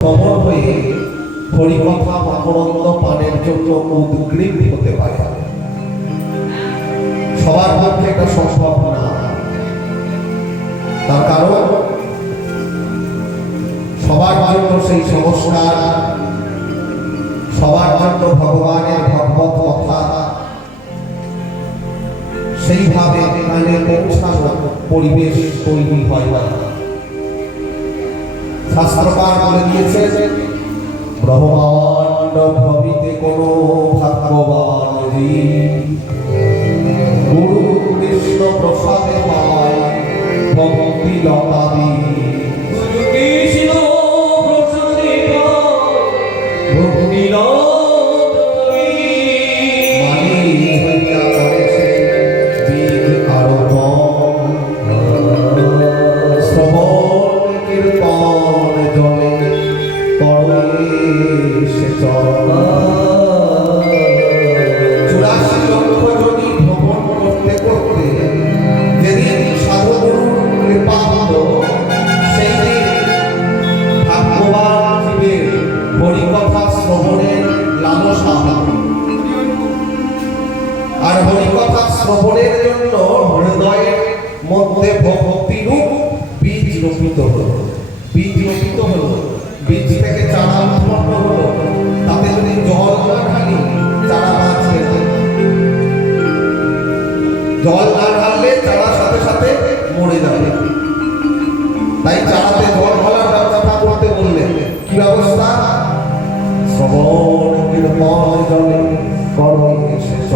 Common হয়ে হরিকথা মকরন্দ পানের জন্য উদ্গ্রীব হতে পারে। সবার পক্ষে এটা সম্ভব না। তার কারণ সবার জন্য সেই সংস্কার, সবার জন্য ভগবানের ভগবত কথা সেইভাবে কানে পৌঁছানো পরিবেশ তৈরি হয় না। শাস্ত্রকার বলে দিয়েছে, ব্রহ্মাণ্ড ভবিতে কোনো ভাগ্যবান গুরু কৃষ্ণ প্রসাদে পায় ভক্তি লতাদি। আর হরিকথা শ্রবণের জন্য হৃদয়ের মধ্যে ভক্তিরূপ বীজ রোপিত হলো। বীজ রোপিত হলো, বীজ থেকে চারা উৎপন্ন হলো। তাতে যদি জল না ঢালি চারা বাঁচবে না। জল না ঢাললে চারা সাথে সাথে মরে যাবে। তাই চারাতে জল ঢালার ব্যবস্থা করতে বললেন। কি ব্যবস্থা? শ্রবণ কীর্তন জলে করো শেষ।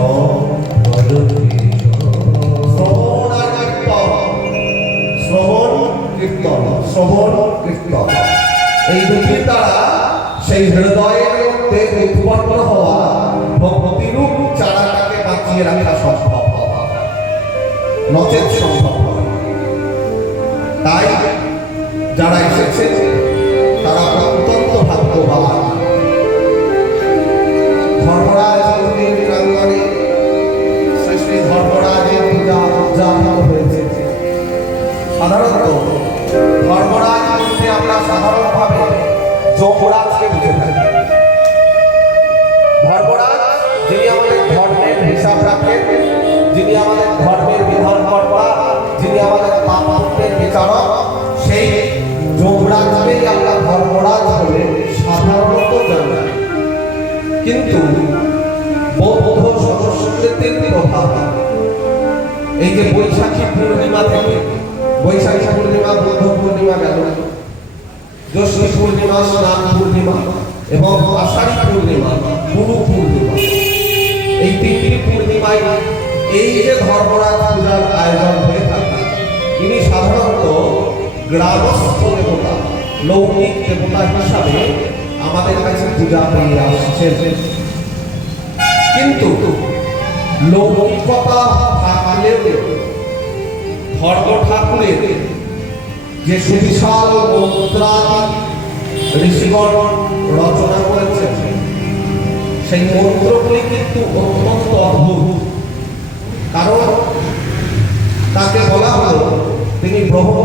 এই দুটির দ্বারা সেই হৃদয়ের মধ্যে উৎপন্ন হওয়া ভক্তিরূপ চারাটাকে বাঁচিয়ে রাখা সম্ভব হওয়া, নচেত সম্ভব নয়। তাই যারা এসেছে তারা অত্যন্ত ভাগ্যবান। ধর্মরাজ মন্দির প্রাঙ্গণে শ্রী শ্রী ধর্মরাজের পূজা উদযাপিত হয়েছে। সাধারণত ধর্মরাজ বলতে আমরা সাধারণভাবে যমরাজকে বুঝে থাকি। ধর্মরাজ যিনি আমাদের ধর্মের হিসাব রাখেন, যিনি আমাদের ধর্মের বিধানকর্তা, যিনি আমাদের পাপ পুণ্যের বিচারক, সেই যমরাজকেই আমরা ধর্মরাজ বলে সাধারণত জানি। কিন্তু বৌদ্ধ সংস্কৃতির প্রভাব এই যে বৈশাখী পূর্ণিমা থেকে, বৈশাখী পূর্ণিমা, বুদ্ধ পূর্ণিমা গেল, জ্যৈষ্ঠী পূর্ণিমা, স্নান পূর্ণিমা এবং আষাঢ়ী পূর্ণিমা, গুরু পূর্ণিমা, এই তিনটি পূর্ণিমায় এই যে ধর্মরাজ পূজার আয়োজন হয়ে থাকে, ইনি সাধারণত গ্রামস্থ দেবতা, লৌকিক দেবতা হিসাবে আমাদের কাছে পূজা পেয়ে আসছে। কিন্তু লৌকিকতা থাকলেও ধর্ম ঠাকুরের যে সুবিশাল মন্ত্রাদি ঋষিগণ রচনা করেছেন, সেই মন্ত্রগুলি কিন্তু অত্যন্ত অদ্ভুত। কারণ তাকে বলা হলো তিনি ব্রহ্ম,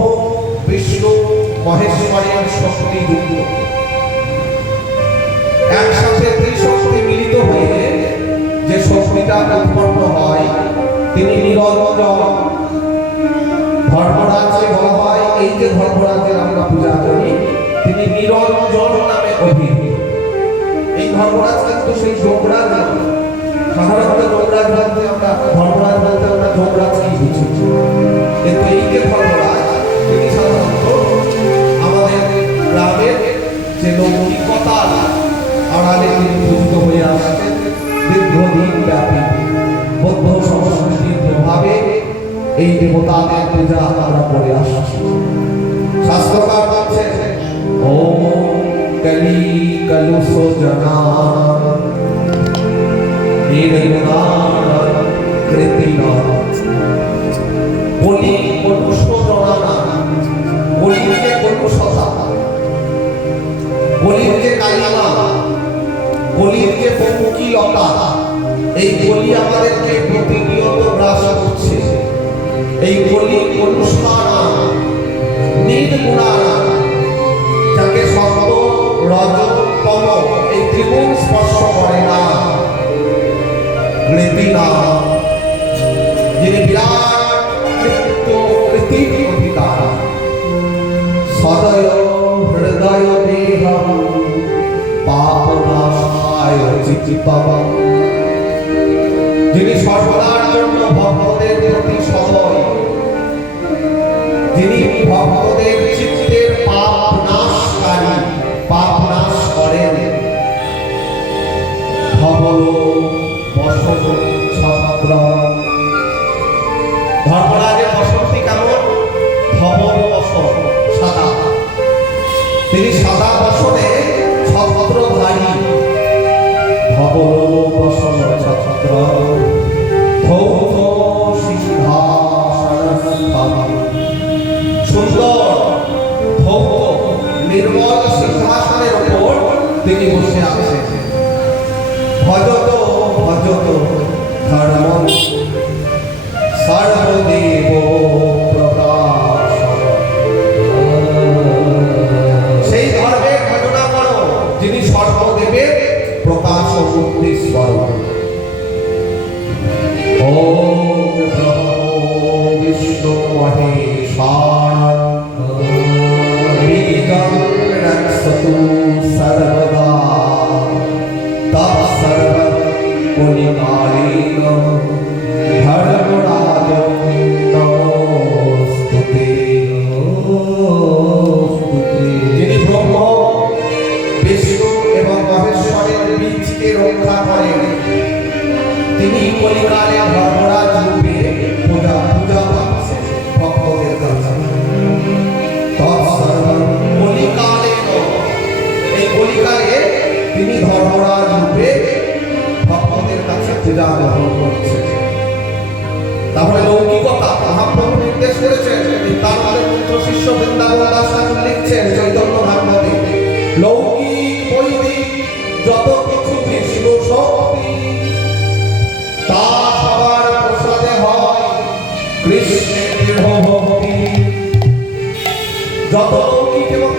বিষ্ণু, মহেশ্বরের শক্তি যুক্ত। একসাথে ত্রিশক্তি মিলিত হয়ে যে শক্তিটা উৎপন্ন হয় তিনি নিরঞ্জন। ধর্মরাজকে বলা হয়, এই যে ধর্মরাজের আমরা পূজা করি, তিনি নিরঞ্জন নামে অভিহিত। এই ধর্মরাজ কিন্তু সেই যমরাজ নয়। সাধারণত যমরাজ বলতে আমরা, ধর্মরাজ বলতে আমরা যমরাজকেই বুঝি। কিন্তু এই যে ধর্মরাজ, তিনি সাধারণত আমাদের গ্রামের যে লৌকিকতা আড়ালে তিনি পূজিত হয়ে আসছেন দীর্ঘদিন ব্যাপী। বৌদ্ধ সংস্কৃতির প্রভাবে এই দেবতাদের পূজা আমরা করে আসছি। শাস্ত্রকার বলছে, ওম কলি কলুষ জনা নির্গুণান কৃতিনা। কলি কলুষ জনা, কলির যে কলুষতা, কলির যে কালিমা, কলির যে পঙ্কিলতা, এই কলি আমাদেরকে প্রতিনিয়ত গ্রাস করছে। এই কলি কলুষানা নির্গুণানা, যাকে সত্য চিত্তম, যিনি সর্বদার জন্য ভক্তদের প্রতি সদয়, যিনি ভক্তদের চিত্তের পাপ নাশকারী, পাপ নাশ করেন। ধবল বসন্ত ছত্র, ধর্মরাজের বসন্তী কেমন? ধবল বসন, সাদা। তিনি সাদা বসনে ছত্রধারী। ধবল বসন ছত্র, ধৌত সিংহাসনস্থলে। সুন্দর ধৌত নির্মল সিংহাসনের উপর তিনি বসে আছেন। ভজত ভজত ধর্ম সর্বদেব প্রকাশ, সেই ধর্মের ভজনা করো যিনি সর্বদেবের প্রকাশ ও মুক্তি স্বরূপ। ওম ব্রহ্ম বিষ্ণু মহেশ্বর বীজং রক্ষতু সর্বদা তৎসর্বং কলিকালেন ধর্মরাজ নমস্তুতে। যিনি ব্রহ্ম বিষ্ণু এবং মহেশ্বরের বীজকে রক্ষা করেন, তিনি কলিকালে ধর্মরাজ রূপে পূজা পাচ্ছেন ভক্তদের কাছে। তৎসর্বং কলিকালেন, এই কলিকালে তিনি ধর্মরাজ রূপে ভক্তদের কাছে পূজা গ্রহণ করছেন। তাহলে লৌকিকতা মহাপ্রভু নির্দেশ করেছেন। নিত্যানন্দের পুত্র শিষ্য বৃন্দাবন দাস ঠাকুর লিখছেন চৈতন্য ভাগবতে, লৌকিক বৈদিক যত কিছু বিষ্ণু শক্তি, তা সবার প্রসাদে হয় কৃষ্ণের দৃঢ় ভক্তি। যত লৌকিক এবং